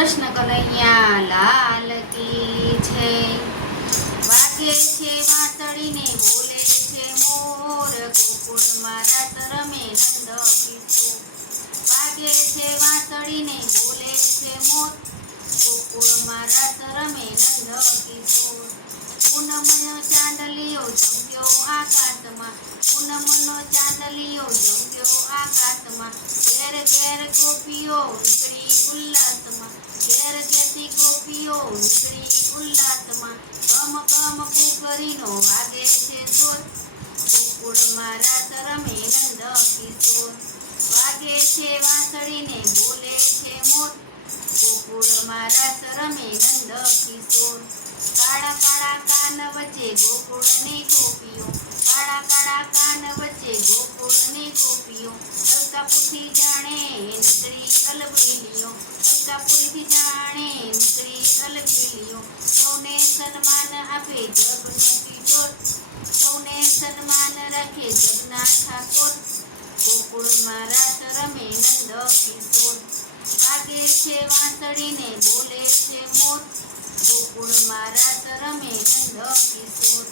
કૃષ્ણ કનૈયા લાલ કી છે. વાગે છે વાંસળીને બોલે છે મોર, ગોકુળમાં રાસ રમે નંદ કિશોર. વાગે છે વાંસળીને બોલે છે મોર, ગોકુળમાં રાસ રમે નંદ કિશોર. પૂનમનો ચાંદલિયો ઝમ્યો આકાશમાં, પૂનમનો ચાંદલિયો ઝમ્યો આકાશમાં. ઘેર ઘેર ગોપીઓ નીકળી ઉલ્લાસમાં, ઘેર ઘેરથી ગોપીઓ નીકળી ઉલ્લાસમાં. ઘમ ઘમ કુકરીનો વાગે છે સોર, ગોકુળમાં રાસ રમે નંદ કિશોર. વાગે છે વાંસળીને બોલે છે મોર, ગોકુળમાં રાસ રમે નંદ કિશોર. કાળા કાળા કાન વચ્ચે ગોકુળની ગોપીઓ, કાળા કાળા કાન વચ્ચે ગોકુળની ગોપીઓ. અલકાપુરથી જાણે નીકળી અલબેલીઓ, અલકાપુરથી જાણે નીકળી અલબેલીઓ. સૌને સન્માન આપે જગનો કિશોર, સૌને સન્માન રાખે જગના ઠાકોર. ગોકુળમાં રાસ રમે નંદ કિશોર. વાગે છે વાંસળીને બોલે છે મોર, ગોકુળમાં રાસ રમે નંદ કિશોર.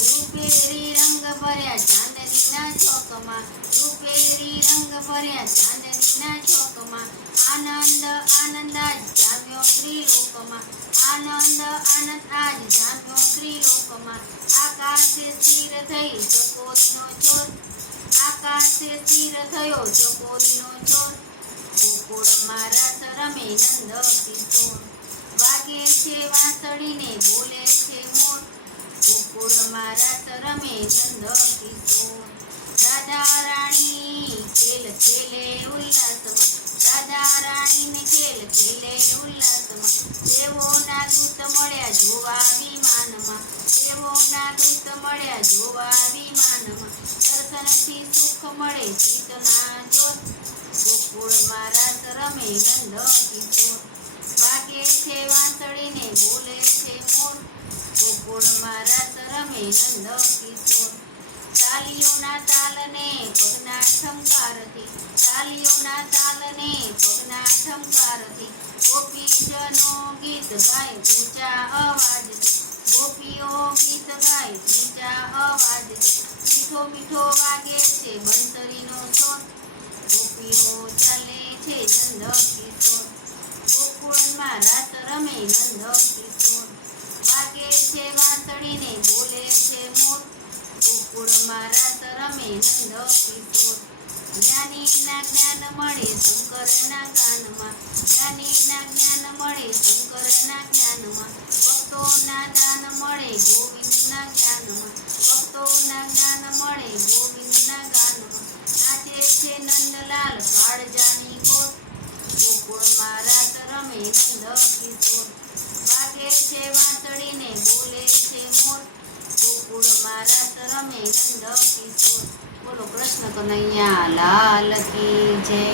રૂપેરી રંગ ભર્યા ચાંદનીના ચોકમાં, રૂપેરી રંગ ભર્યા ચાંદનીના ચોકમાં. આનંદ આનંદ આજ જામ્યો ત્રિલોકમાં, આનંદ આનંદ આજ જામ્યો ત્રિલોકમાં. આકાશે સ્થિર થઈ ચકોરીનો ચોર, આકાશે સ્થિર થયો ચકોરીનો ચોર. ગોકુળમાં રાસ રમે નંદ કિશોર. વાગે છે વાંસળીને બોલે છે મોર, ગોકુળમાં રાસ રમે નંદ કિશોર. રાધા રાણી ખેલ ખેલે ઉલ્લાસમાં, રાધા રાણીને ખેલ ખેલે ઉલ્લાસમાં. દેવોના દૂત મળ્યા જોવા વિમાનમાં, દેવોના દૂત મળ્યા જોવા વિમાનમાં. દર્શનથી સુખ મળે ચિત્તના ચોર, ગોકુળમાં રાસ રમે નંદ કિશોર. વાગે છે વાંસળીને બોલે છે મોર, ગોકુળમાં રાસ રમે નંદ કિશોર. તાલીઓના તાલને પગના ઠમકારથી, તાલીઓના તાલને પગના ઠમકારથી. ગોપીજનો ગીત ગાય ઊંચા અવાજથી, ગોપીઓ ગીત ગાય ઊંચા અવાજથી. મીઠો મીઠો વાગે છે બંસરીનો સોર, ગોપીઓ ચાલે છે નંદ કિશોર. ગોકુળમાં રાસ રમે નંદ કિશોર. વાગે છે વાંસળીને બોલે છે મોર, ગોકુળમાં રાસ રમે નંદ કિશોર. જ્ઞાનીના જ્ઞાન મળે શંકરના ગાનમાં, જ્ઞાનીના જ્ઞાન મળે શંકરના જ્ઞાનમાં. ભક્તોના દાન મળે ગોવિંદના જ્ઞાનમાં, ભક્તોના જ્ઞાન મળે ગોવિંદના ગાનમાં. નાચે છે નંદલાલ કાળજાની કોર, ગોકુળમાં રાસ રમે નંદ કિશોર. વાગે છે વાંસળીને બોલે છે મોર, ગોકુળમાં રાસ રમે નંદ કિશોર. બોલો કૃષ્ણ કનૈયા લાલ કી જય.